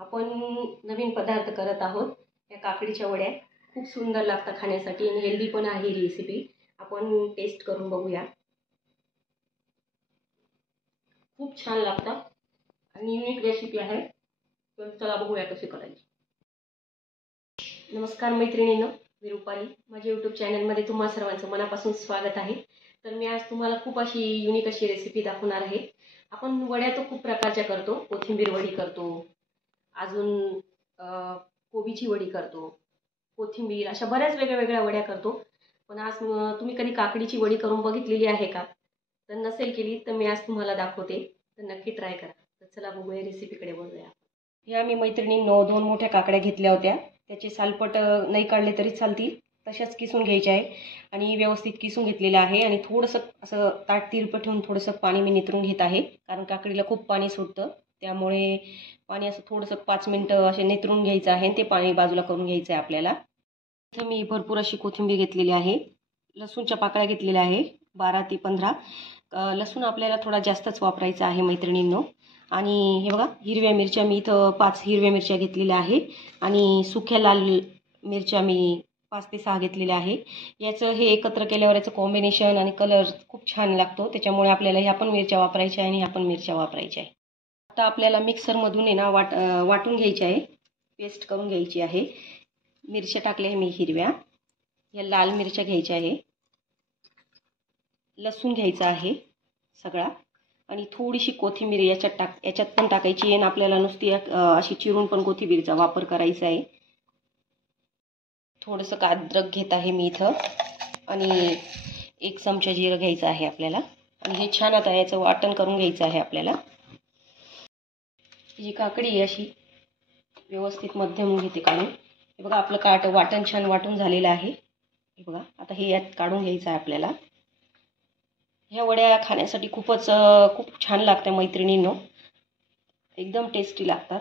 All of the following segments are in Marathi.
आपण नवीन पदार्थ करत आहोत। या काकडीच्या वड्या खूप सुंदर लागतात खाण्यासाठी आणि हेल्दी पण आहे ही रेसिपी। आपण टेस्ट करून बघूया। खूप छान लागतात आणि युनिक रेसिपी आहे। तर चला बघूया कशी करायची। नमस्कार मैत्रिणींनो, मी रुपाली। माझ्या YouTube चॅनलमध्ये तुम्हा सर्वांचं मनापासून स्वागत आहे। तर मी आज तुम्हाला खूप अशी युनिक अशी रेसिपी दाखवणार आहे। आपण वड्या तर खूप प्रकारच्या करतो, कोथिंबीर वडी करतो, अजून कोबीची वडी करतो, कोथिंबीर अशा बऱ्याच वेगवेगळ्या वड्या करतो। पण आज तुम्ही कधी काकडीची वडी करून बघितलेली आहे का? तर नसेल केली तर मी आज तुम्हाला दाखवते, तर नक्की ट्राय करा। तर चला बघूया रेसिपीकडे वळूया। या मी मैत्रिणींनो 2 मोठ्या काकड्या घेतल्या होत्या। त्याचे सालपट नाही काढले तरी चालतील, तशाच किसून घ्यायचे आहे आणि व्यवस्थित किसून घेतलेलं आहे। आणि थोडंसं असं ताट तिरपं ठेवून थोडंसं पाणी मी नितरून घेत आहे, कारण काकडीला खूप पाणी सुटतं। त्यामुळे पाणी असं थोडंसं 5 मिनिटं असे नितरून घ्यायचं आहे, ते पाणी बाजूला करून घ्यायचं आहे आपल्याला। इथे मी भरपूर अशी कोथिंबीर घेतलेली आहे। लसूणच्या पाकळ्या घेतलेल्या आहे 12 ते 15। लसूण आपल्याला थोडा जास्तच वापरायचा आहे मैत्रिणींनो। आणि हे बघा, हिरव्या मिरच्या मी इथं 5 हिरव्या मिरच्या घेतलेल्या आहे आणि सुक्या लाल मिरच्या मी 5 ते 6 घेतलेल्या आहे। याचं हे एकत्र केल्यावर याचं कॉम्बिनेशन आणि कलर खूप छान लागतो, त्याच्यामुळे आपल्याला ह्या पण मिरच्या वापरायच्या आहे आणि ह्या पण मिरच्या वापरायच्या आहे। आता आपल्याला मिक्सरमधून आहे ना वाटून घ्यायची आहे, पेस्ट करून घ्यायची आहे। मिरच्या टाकल्या आहे मी हिरव्या, या लाल मिरच्या घ्यायच्या आहे, लसूण घ्यायचा आहे सगळा आणि थोडीशी कोथिंबीर याच्यात पण टाकायची आहे। आणि आपल्याला नुसती अशी चिरून पण कोथिंबीरचा वापर करायचा आहे। थोडंसं अद्रक घेत आहे मी इथं आणि 1 चमचा जिरं घ्यायचं आहे आपल्याला। आणि हे छान आता याचं वाटण करून घ्यायचं आहे आपल्याला। ही काकडी अशी व्यवस्थित मध्यम घेते काढून। हे बघा, आपलं वाटण छान वाटून झालेलं आहे। हे बघा, आता हे यात काढून घ्यायचं आहे आपल्याला। ह्या वड्या खाण्यासाठी खूप छान लागतात मैत्रिणींनो, एकदम टेस्टी लागतात।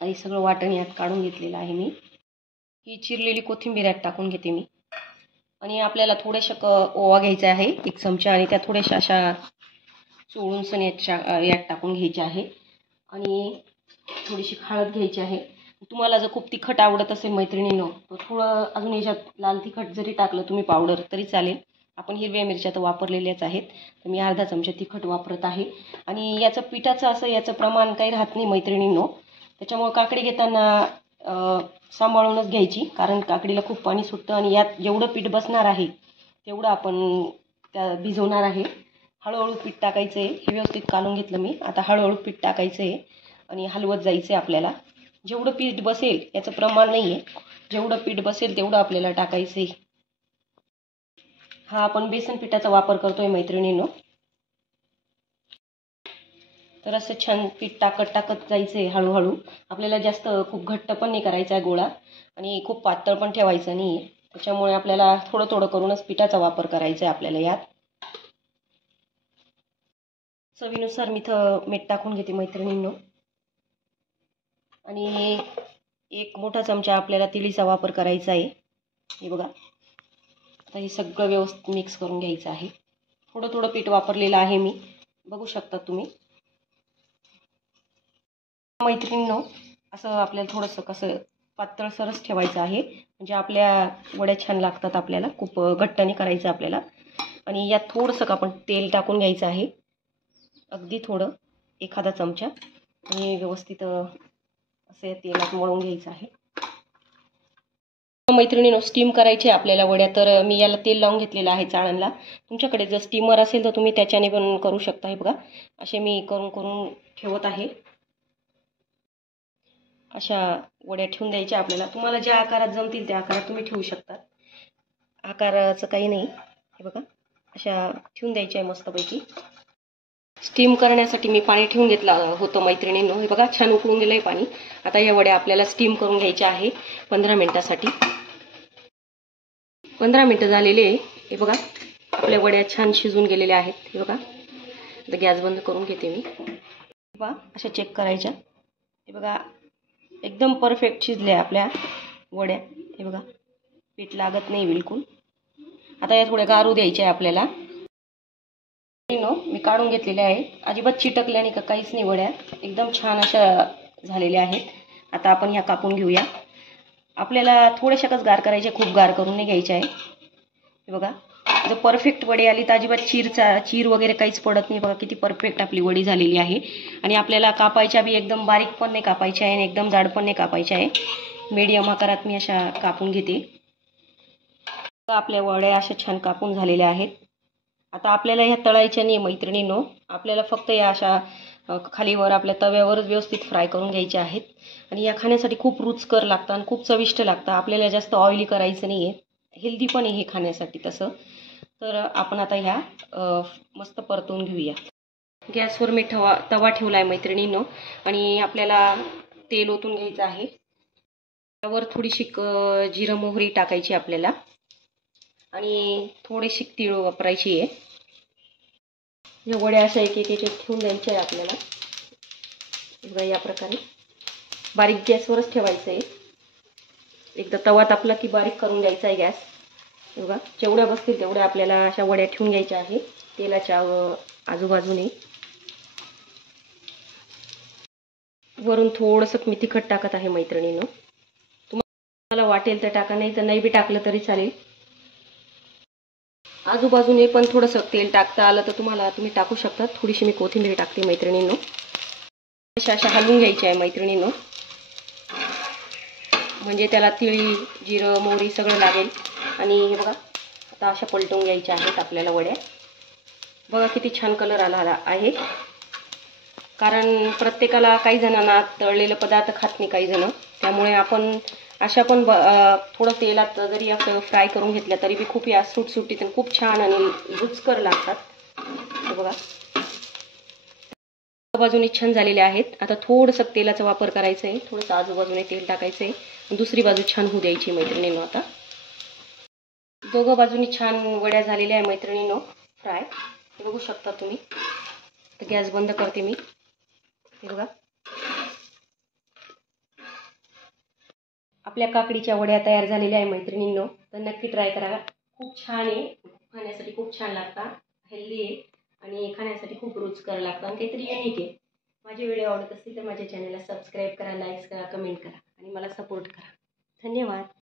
आणि सगळं वाटण यात काढून घेतलेलं आहे मी। ही चिरलेली कोथिंबीर यात टाकून घेते मी। आणि आपल्याला थोड्याशा ओवा घ्यायचा आहे 1 चमचा, आणि त्या थोड्याशा अशा चोळून सण यात टाकून घ्यायच्या आहे। आणि थोडीशी हळद घ्यायची आहे। तुम्हाला जर खूप तिखट आवडत असेल मैत्रिणींनो, तर थोडं अजून याच्यात लाल तिखट जरी टाकलं तुम्ही पावडर तरी चालेल। आपण हिरव्या मिरच्या तर वापरलेल्याच आहेत, तर मी अर्धा चमचा तिखट वापरत आहे। आणि याचं पिठाचं असं याचं प्रमाण काही राहत नाही मैत्रिणींनो, त्याच्यामुळे काकडी घेताना सांभाळूनच घ्यायची, कारण काकडीला खूप पाणी सुटतं। आणि यात जेवढं पीठ बसणार आहे तेवढं आपण त्या भिजवणार आहे। हळूहळू पीठ टाकायचं आहे। हे व्यवस्थित कालून घेतलं मी। आता हळूहळू पीठ टाकायचं आहे आणि हलवत जायचं आहे आपल्याला। जेवढं पीठ बसेल याचं प्रमाण नाही आहे, जेवढं पीठ बसेल तेवढं आपल्याला टाकायचं आहे। हा आपण बेसन पिठाचा वापर करतोय मैत्रिणींनो। तर असं छान पीठ टाकत जायचं आहे हळूहळू। आपल्याला जास्त खूप घट्ट पण नाही करायचा आहे गोळा, आणि खूप पातळ पण ठेवायचं नाही आहे। त्याच्यामुळे आपल्याला थोडं थोडं करूनच पिठाचा वापर करायचा आहे आपल्याला यात। चवीनुसार मी इथं मीठ टाकून घेते मैत्रिणींनो। आणि 1 मोठा चमचा आपल्याला तिळीचा वापर करायचा आहे। हे बघा, आता हे सगळं व्यवस्थित मिक्स करून घ्यायचं आहे। थोडं थोडं पीठ वापरलेलं आहे मी, बघू शकता तुम्ही मैत्रिणींनो। असं आपल्याला थोडंसं कसं पातळसरच ठेवायचं आहे, म्हणजे आपल्या वड्या छान लागतात आपल्याला। खूप घट्ट नाही करायचं आपल्याला। आणि यात थोडंसं आपण तेल टाकून घ्यायचं आहे, अगदी थोडं, एखादा चमचा, आणि व्यवस्थित असं तेलात मळून घ्यायचं आहे। मैत्रिणींनो, स्टीम करायची आपल्याला वड्या, तर मी याला तेल लावून घेतलेलं आहे चाळणला। तुमच्याकडे जर स्टीमर असेल तर तुम्ही त्याच्याने पण करू शकता। हे बघा, असे मी करून ठेवत आहे। अशा वड्या ठेवून द्यायच्या आपल्याला। तुम्हाला ज्या आकारात जमतील त्या आकारात तुम्ही ठेवू शकता, आकाराचं काही नाही। हे बघा, अशा ठेवून द्यायच्या आहे मस्तपैकी। स्टीम करण्यासाठी मी पाणी ठेवून घेतलं होतं मैत्रिणींनो। हे बघा, छान उकळून गेलंय पाणी। आता या वड्या आपल्याला स्टीम करून घ्यायच्या आहे 15 मिनिटासाठी। 15 मिनिटं झालेले आहे। हे बघा, आपल्या वड्या छान शिजून गेलेल्या आहेत। हे बघा, आता गॅस बंद करून घेते मी। बघा, अशा चेक करायच्या। हे बघा, एकदम परफेक्ट शिजल्या आपल्या वड्या। हे बघा, पीठ लागत नाही बिलकुल। आता या थोड्या गारू द्यायच्या आहे आपल्याला। मी काढून घेतलेल्या आहेत. अजिबात चिटकल्या नाही का काहीच नाही वड्या. एकदम छान अशा झालेल्या आहेत. आता आपण ह्या कापून घेऊया. आपल्याला थोड्याशाच गार करायच्या, खूप गार करून नाही घ्यायच्या आहे. हे बघा, जर परफेक्ट वडी आली तर अजिबात चीर वगैरे काहीच पडत नाही. बघा किती परफेक्ट आपली वडी झालेली आहे. आणि आपल्याला कापायच्या बी एकदम बारीक पण नाही कापायच्या आहे आणि एकदम जाड पण नाही कापायच्या आहे. मीडियम आकारात मी अशा कापून घेते. आपल्या वड्या अशा छान कापून झालेल्या आहेत. आता आपल्याला ह्या तळायच्या नाही मैत्रिणींनो. आपल्याला फक्त या अशा खालीवर आपल्या तव्यावरच व्यवस्थित फ्राय करून घ्यायच्या आहेत. आणि या खाण्यासाठी खूप रुचकर लागतं आणि खूप चविष्ट लागतं. आपल्याला जास्त ऑइली करायचं नाही आहे. हेल्दी पण आहे हे खाण्यासाठी तसं. तर आपण आता ह्या मस्त परतून घेऊया. गॅसवर मी तवा ठेवला आहे मैत्रिणींनो. आणि आपल्याला तेल ओतून घ्यायचं आहे. त्यावर थोडीशी जिरं मोहरी टाकायची आपल्याला. आणि थोडीशी तीळ वापरायची आहे. या वड्या अशा एक एक ठेवून द्यायच्या आहे आपल्याला. बघा या प्रकारे बारीक गॅसवरच ठेवायचं आहे. एकदा तवा तापला की बारीक करून द्यायचा आहे गॅस. बघा जेवढ्या बसतील तेवढ्या आपल्याला अशा वड्या ठेवून घ्यायच्या आहे तेलाच्या आजूबाजूने. वरून थोडंसं मी तिखट टाकत आहे मैत्रिणींनो. तुम्हाला वाटेल तर टाका, नाही तर नाही बी टाकलं तरी चालेल. आजूबाजूने पण थोडंसं तेल टाकता आलं तर तुम्ही टाकू शकता. थोडीशी मी कोथिंबीर टाकते मैत्रिणींनो. अशा हलवून घ्यायची आहे मैत्रिणींनो. म्हणजे त्याला तिळी जिरं मोहरी सगळं लागेल. आणि हे बघा आता अशा पलटून घ्यायच्या आहेत आपल्याला वड्या. बघा किती छान कलर आला आहे. कारण प्रत्येकाला काही जणांना तळलेले पदार्थ खात नाही काही जण. त्यामुळे आपण अशा पण थोडं तेलात जरी असं फ्राय करून घेतल्या तरी बी खूप या सुटसुटीत आणि खूप छान आणि रुचकर लागतात. बघा बाजूने छान झालेले आहेत. आता थोडंसं तेलाचा वापर करायचा आहे. थोडंसं आजूबाजूने तेल टाकायचं आहे. दुसरी बाजू छान होऊ द्यायची मैत्रिणींनो. आता दोघं बाजूनी छान वड्या झालेल्या आहे मैत्रिणींनो फ्राय. बघू शकता तुम्ही. तर गॅस बंद करते मी. हे बघा आपल्या काकडीच्या वड्या तयार झालेल्या आहे मैत्रिणींनो. तर नक्की ट्राय करा. खूप छान आहे. खाण्यासाठी खूप छान लागतात. हेल्दी आहे आणि खाण्यासाठी खूप रुचकर लागतं आणि काहीतरी युनिक आहे. माझे व्हिडिओ आवडत असतील तर माझ्या चॅनलला सबस्क्राईब करा, लाईक करा, कमेंट करा आणि मला सपोर्ट करा. धन्यवाद.